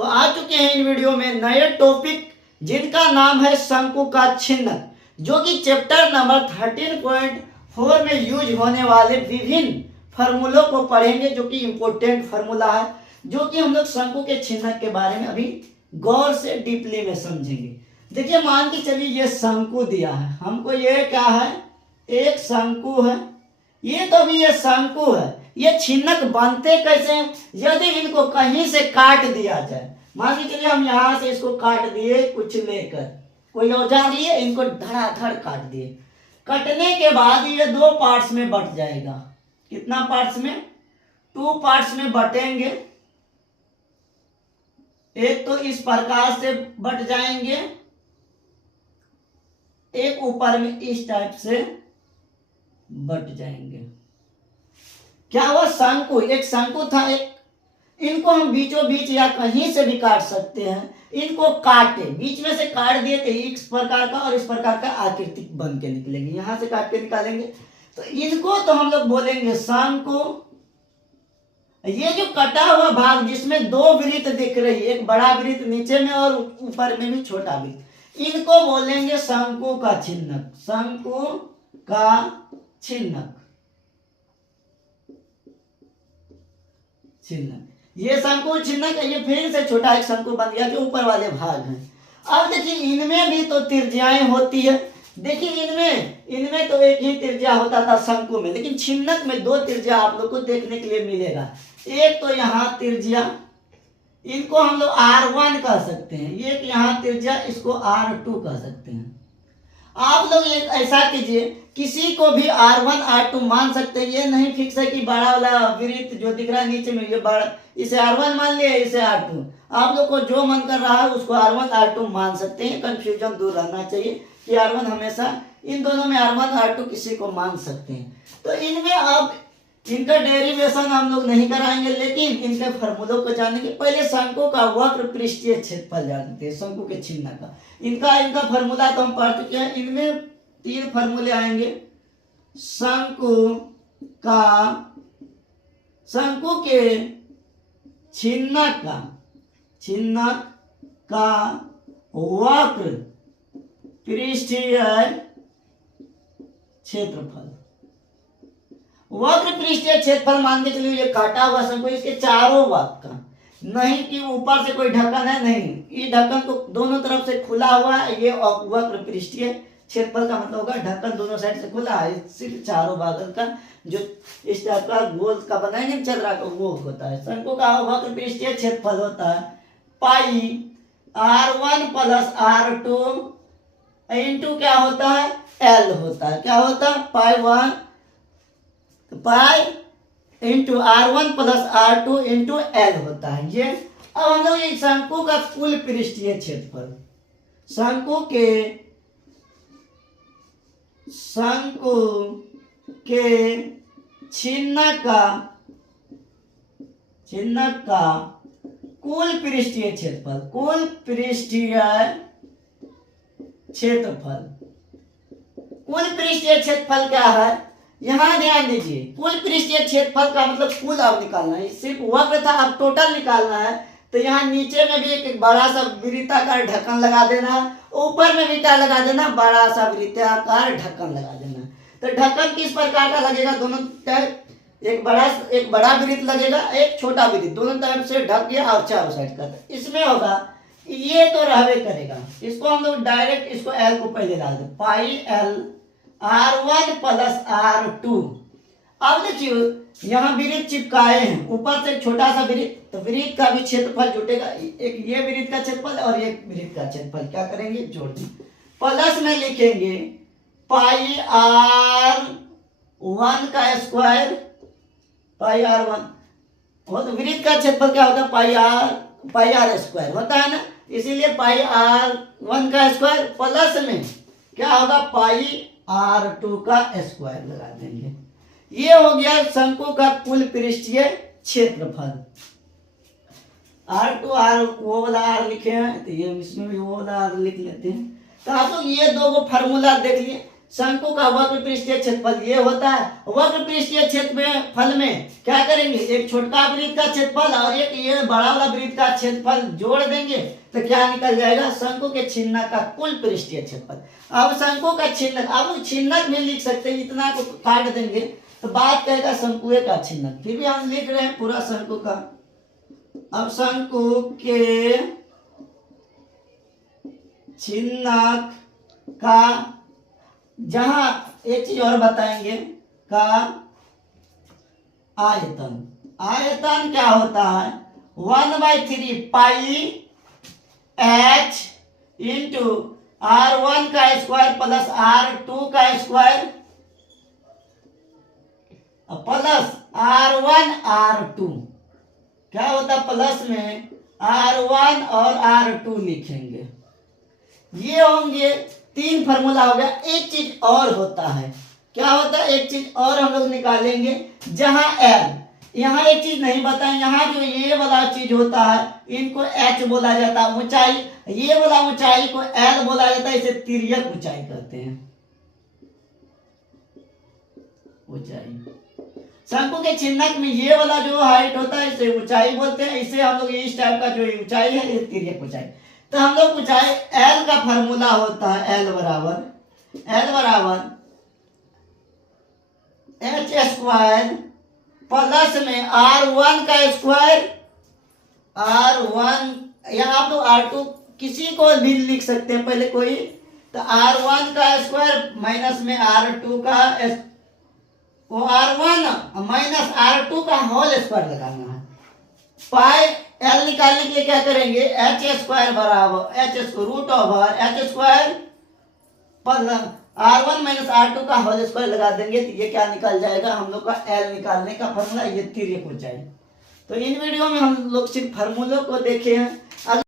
तो आ चुके हैं इन वीडियो में नए टॉपिक जिनका नाम है शंकु का छिन्नक, जो कि चैप्टर नंबर 13.4 में यूज होने वाले विभिन्न फार्मूलों को पढ़ेंगे, जो कि इम्पोर्टेंट फार्मूला है, जो कि हम लोग शंकु के छिन्नक के बारे में अभी गौर से डीपली में समझेंगे। देखिए, मान के चलिए ये शंकु दिया है हमको, ये क्या है, एक शंकु है, ये तो भी ये शंकु है। ये छिन्नक बनते कैसे हैं? यदि इनको कहीं से काट दिया जाए, मान के चलिए हम यहाँ से इसको काट दिए, कुछ लेकर कोई औजार लिए, इनको धड़ाधड़ काट दिए। कटने के बाद ये दो पार्ट्स में बट जाएगा। कितना पार्ट्स में? 2 पार्ट्स में बटेंगे। एक तो इस प्रकार से बट जाएंगे, एक ऊपर में इस टाइप से बट जाएंगे। क्या हुआ? शंकु, एक शंकु था, एक इनको हम बीचों बीच या कहीं से भी काट सकते हैं। इनको काटे, बीच में से काट दिए तो इस प्रकार का और इस प्रकार का आकृति बन के निकलेंगे। यहां से काट के निकालेंगे तो इनको तो हम लोग बोलेंगे शंकु। ये जो कटा हुआ भाग जिसमें 2 वृत्त दिख रही है, एक बड़ा वृत्त नीचे में और ऊपर में भी छोटा वृत्त, इनको बोलेंगे शंकु का छिन्नक। शंकु का छिन्नक, ये शंकु छिन्नक है। ये फिर से छोटा एक शंकु बन गया जो ऊपर वाले भाग हैं। अब देखिए, इनमें भी तो त्रिज्याएं होती है। देखिए, इनमें तो एक ही त्रिज्या होता था शंकु में, लेकिन छिन्नक में 2 त्रिज्या आप लोग को देखने के लिए मिलेगा। एक तो यहाँ त्रिज्या, इनको हम लोग R1 कह सकते हैं। एक यहाँ त्रिज्या, इसको R2 कह सकते हैं। आप लोग एक ऐसा कीजिए, किसी को भी R1 R2 मान सकते हैं। ये नहीं फिक्स है कि बड़ा वाला वृत्त जो दिख रहा है नीचे में, ये बड़ा, इसे R1 मान लिया, इसे R2। आप लोग को जो मन कर रहा है उसको R1 R2 मान सकते हैं। कंफ्यूजन दूर रहना चाहिए कि R1 हमेशा, इन दोनों में R1 R2 किसी को मान सकते हैं। तो इनमें अब इनका डेरिवेशन हम लोग नहीं कराएंगे, लेकिन इनके फार्मूलों को जानेंगे। पहले शंकु का वक्र पृष्ठीय क्षेत्रफल जानते हैं, शंकु के छिन्नक का। इनका फार्मूला तो हम पढ़ चुके हैं। इनमें 3 फार्मूले आएंगे। शंकु के छिन्नक का वक्र पृष्ठीय क्षेत्रफल। वक्र पृष्ठीय क्षेत्रफल मान के चलिए, ये काटा हुआ शंकु, इसके चारों भाग का, नहीं कि ऊपर से कोई ढक्कन है, नहीं, ये ढक्कन तो दोनों तरफ से खुला हुआ है। ये वक्र पृष्ठीय क्षेत्रफल का मतलब होगा ढक्कन दोनों साइड से खुला है, सिर्फ चारों भाग का जो इस टाइप का गोल का बनाएंगे चल रहा है वो होता है। शंकु का वक्र पृष्ठीय क्षेत्रफल होता है पाई R1 प्लस R2 इंटू क्या होता है, L होता है। क्या होता है? Pi into R1 plus R2 into L होता है ये। अब हम लोग ये शंकु का कुल पृष्ठीय क्षेत्रफल, शंकु के छिन्नक का कुल पृष्ठीय क्षेत्रफल क्या है? यहां ध्यान दीजिए, कुल पृष्ठीय क्षेत्रफल का मतलब कुल अब निकालना है, सिर्फ वक्र था, अब टोटल निकालना है। तो यहाँ नीचे में भी एक बड़ा सा वृत्ताकार ढक्कन लगा देना, ऊपर में भी क्या लगा देना, बड़ा सा वृत्ताकार ढक्कन लगा देना। तो ढक्कन किस प्रकार का लगेगा? दोनों तरफ एक बड़ा वृत्त लगेगा, एक छोटा वृत्त, दोनों तरफ से ढक गया और चारों साइड का। इसमें होगा, ये तो रहवे करेगा, इसको हम लोग डायरेक्ट इसको L को पहले डाल दे, पाई L R1 प्लस R2। अब देखिए, यहाँ वृत्त चिपकाए हैं, ऊपर से छोटा सा वृत्त, तो वृत्त का भी क्षेत्रफल जुटेगा। एक ये वृत्त का क्षेत्रफल और एक वृत्त का क्षेत्रफल क्या करेंगे, जोड़ देंगे। प्लस में लिखेंगे पाई R1 का स्क्वायर, पाई R1, वो तो वृत्त का क्षेत्रफल क्या होता है, पाई R स्क्वायर होता है ना, इसीलिए पाई R1 का स्क्वायर प्लस में क्या होगा, पाई R2 का स्क्वायर लगा देंगे। ये हो गया शंकु का कुल पृष्ठीय क्षेत्रफल। R2 R वो वाला R लिखे हैं, तो ये इसमें भी वो वाला R लिख लेते हैं। तो आप लोग ये 2 फार्मूला देख लिए। शंकु का वक्र पृष्ठीय क्षेत्रफल ये होता है। वक्र पृष्ठीय क्षेत्रफल में क्या करेंगे, एक छोटा वृत्त का क्षेत्रफल और एक ये बड़ा वाला वृत्त का क्षेत्रफल जोड़ देंगे तो क्या निकल जाएगा, शंकु के छिन्नक का कुल पृष्ठीय क्षेत्रफल। अब शंकु का छिन्नक, अब छिन्नक भी लिख सकते हैं, इतना को काट देंगे तो बात कहेगा शंकु का छिन्नक, फिर भी हम लिख रहे हैं पूरा शंकु का। अब शंकु के छिन्नक का, जहां एक चीज और बताएंगे, का आयतन, आयतन क्या होता है 1/3 पाई h इंटू R1 का स्क्वायर प्लस R2 का स्क्वायर प्लस R1 R2, क्या होता है प्लस में R1 और R2 लिखेंगे। ये होंगे 3 फार्मूला हो गया। एक चीज और होता है, क्या होता है, एक चीज और हम लोग निकालेंगे, जहां L, यहाँ एक चीज नहीं बताएं, यहाँ जो ये वाला चीज होता है इनको h बोला जाता है ऊंचाई, ये वाला ऊंचाई को L बोला जाता है, इसे तिर्यक ऊंचाई कहते हैं, ऊंचाई। शंकु के छिन्नक में ये वाला जो हाइट होता है इसे ऊंचाई बोलते हैं, इसे हम लोग इस टाइप का जो ऊंचाई है ये तिर्यक ऊंचाई। तो हम लोग ऊंचाई L का फार्मूला होता है L बराबर h स्क्वायर प्लस में R1 का स्क्वायर, R1 या आप लोग R2 किसी को भी लिख सकते हैं पहले कोई, तो R1 का स्क्वायर माइनस में R2 का वो R1 माइनस R2 का होल स्क्वायर लगाना है। पाई L निकालने के लिए क्या करेंगे, h स्क्वायर बराबर h root over h square plus R1 minus R2 का होल स्क्वायर लगा देंगे तो ये क्या निकल जाएगा, हम लोग का L निकालने का फॉर्मूला, ये तिर्यक ऊंचाई। तो इन वीडियो में हम लोग सिर्फ फार्मूलों को देखे हैं।